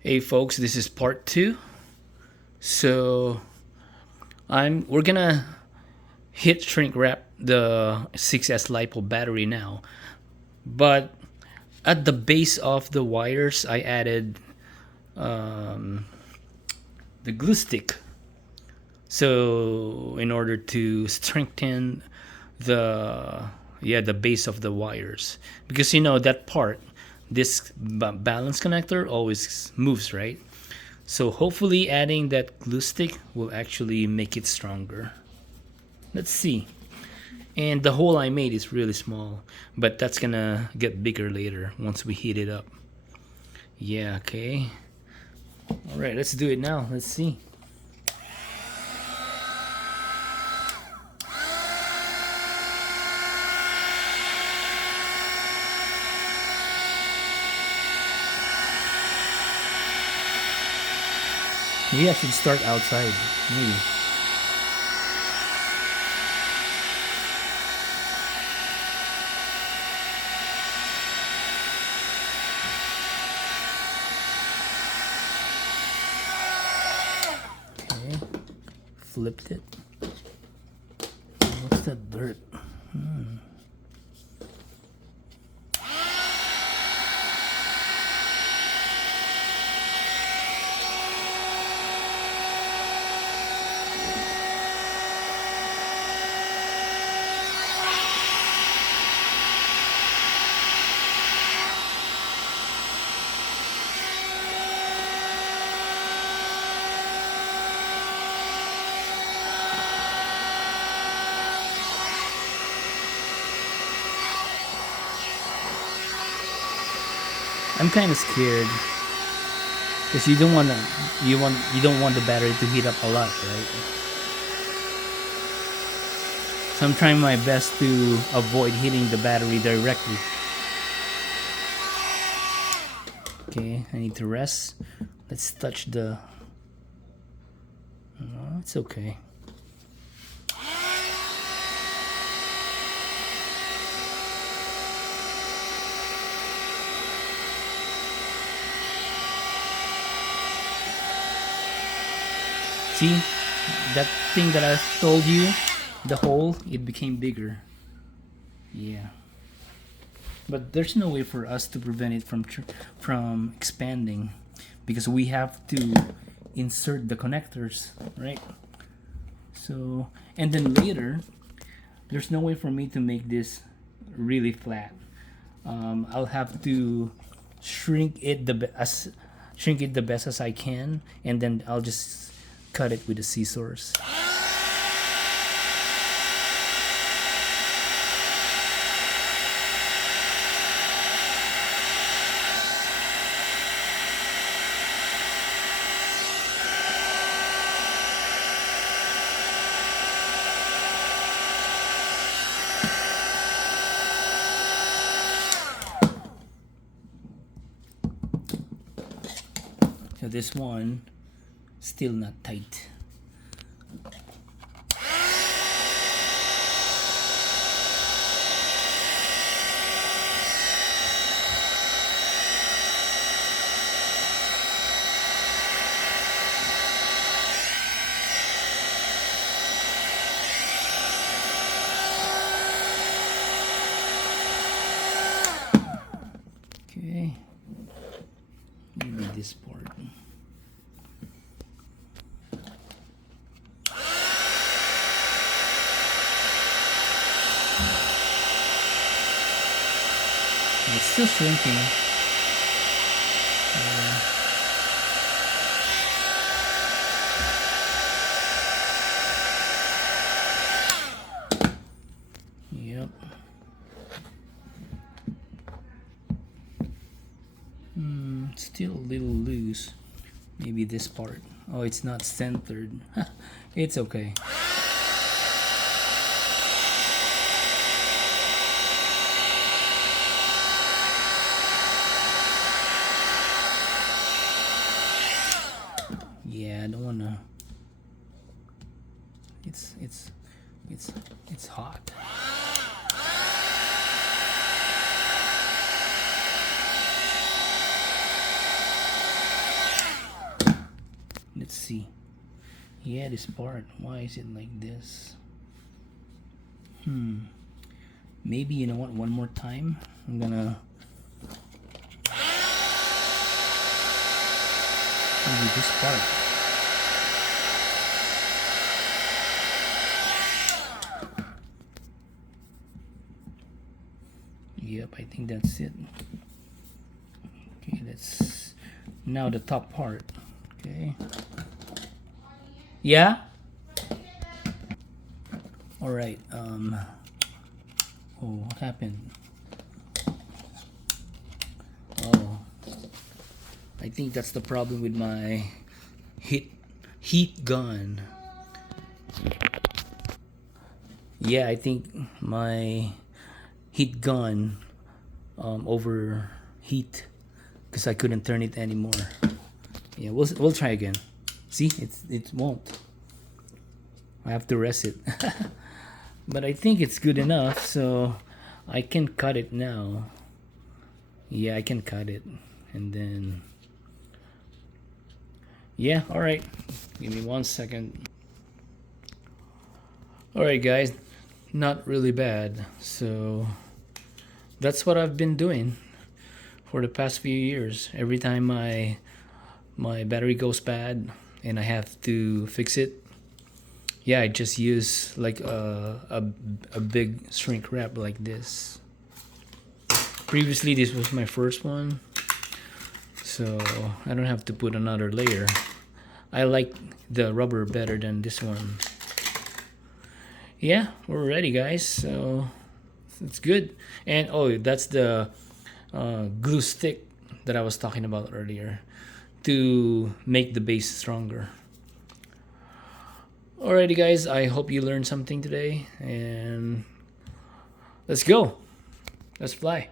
Hey folks, this is part two. So we're gonna hit shrink wrap the 6S LiPo battery now. But at the base of the wires I added the glue stick. So in order to strengthen the the base of the wires, because that part, this balance connector always moves, right? So hopefully adding that glue stick will actually make it stronger. Let's see. And the hole I made is really small, but that's gonna get bigger later once we heat it up. Yeah, okay. All right, let's do it now. Let's see. Maybe I should start outside. Maybe. Okay. Flipped it. What's that dirt? I'm kind of scared because you don't want the battery to heat up a lot, right? So I'm trying my best to avoid hitting the battery directly. Okay, I need to rest. Let's touch the... No, it's okay. See, that thing that I told you, the hole, it became bigger. Yeah. But there's no way for us to prevent it from expanding because we have to insert the connectors, right? So, and then later, there's no way for me to make this really flat. I'll have to shrink it the best as I can, and then I'll just cut it with the scissors. So this one still not tight. Okay, maybe this part. It's still shrinking. Yep. Still a little loose. Maybe this part. Oh, it's not centered. It's okay. Yeah, I don't wanna. It's hot. Let's see. Yeah, this part. Why is it like this? Maybe, you know what, one more time. I'm gonna maybe this part. Yep, I think that's it. Okay, that's now the top part. Okay. Yeah? All right. Oh, what happened? Oh, I think that's the problem with my heat gun. Yeah, I think my heat gun overheat because I couldn't turn it anymore. Yeah, we'll try again. See, it won't. I have to rest it. But I think it's good enough, so I can cut it now. Yeah, I can cut it, and then yeah, all right. Give me 1 second. All right, guys, not really bad. So that's what I've been doing for the past few years. Every time my battery goes bad and I have to fix it, yeah, I just use like a big shrink wrap like this. Previously, this was my first one, so I don't have to put another layer. I like the rubber better than this one. Yeah, we're ready, guys. So it's good. And oh, that's the glue stick that I was talking about earlier to make the base stronger. Alrighty, guys, I hope you learned something today, and let's go. Let's fly.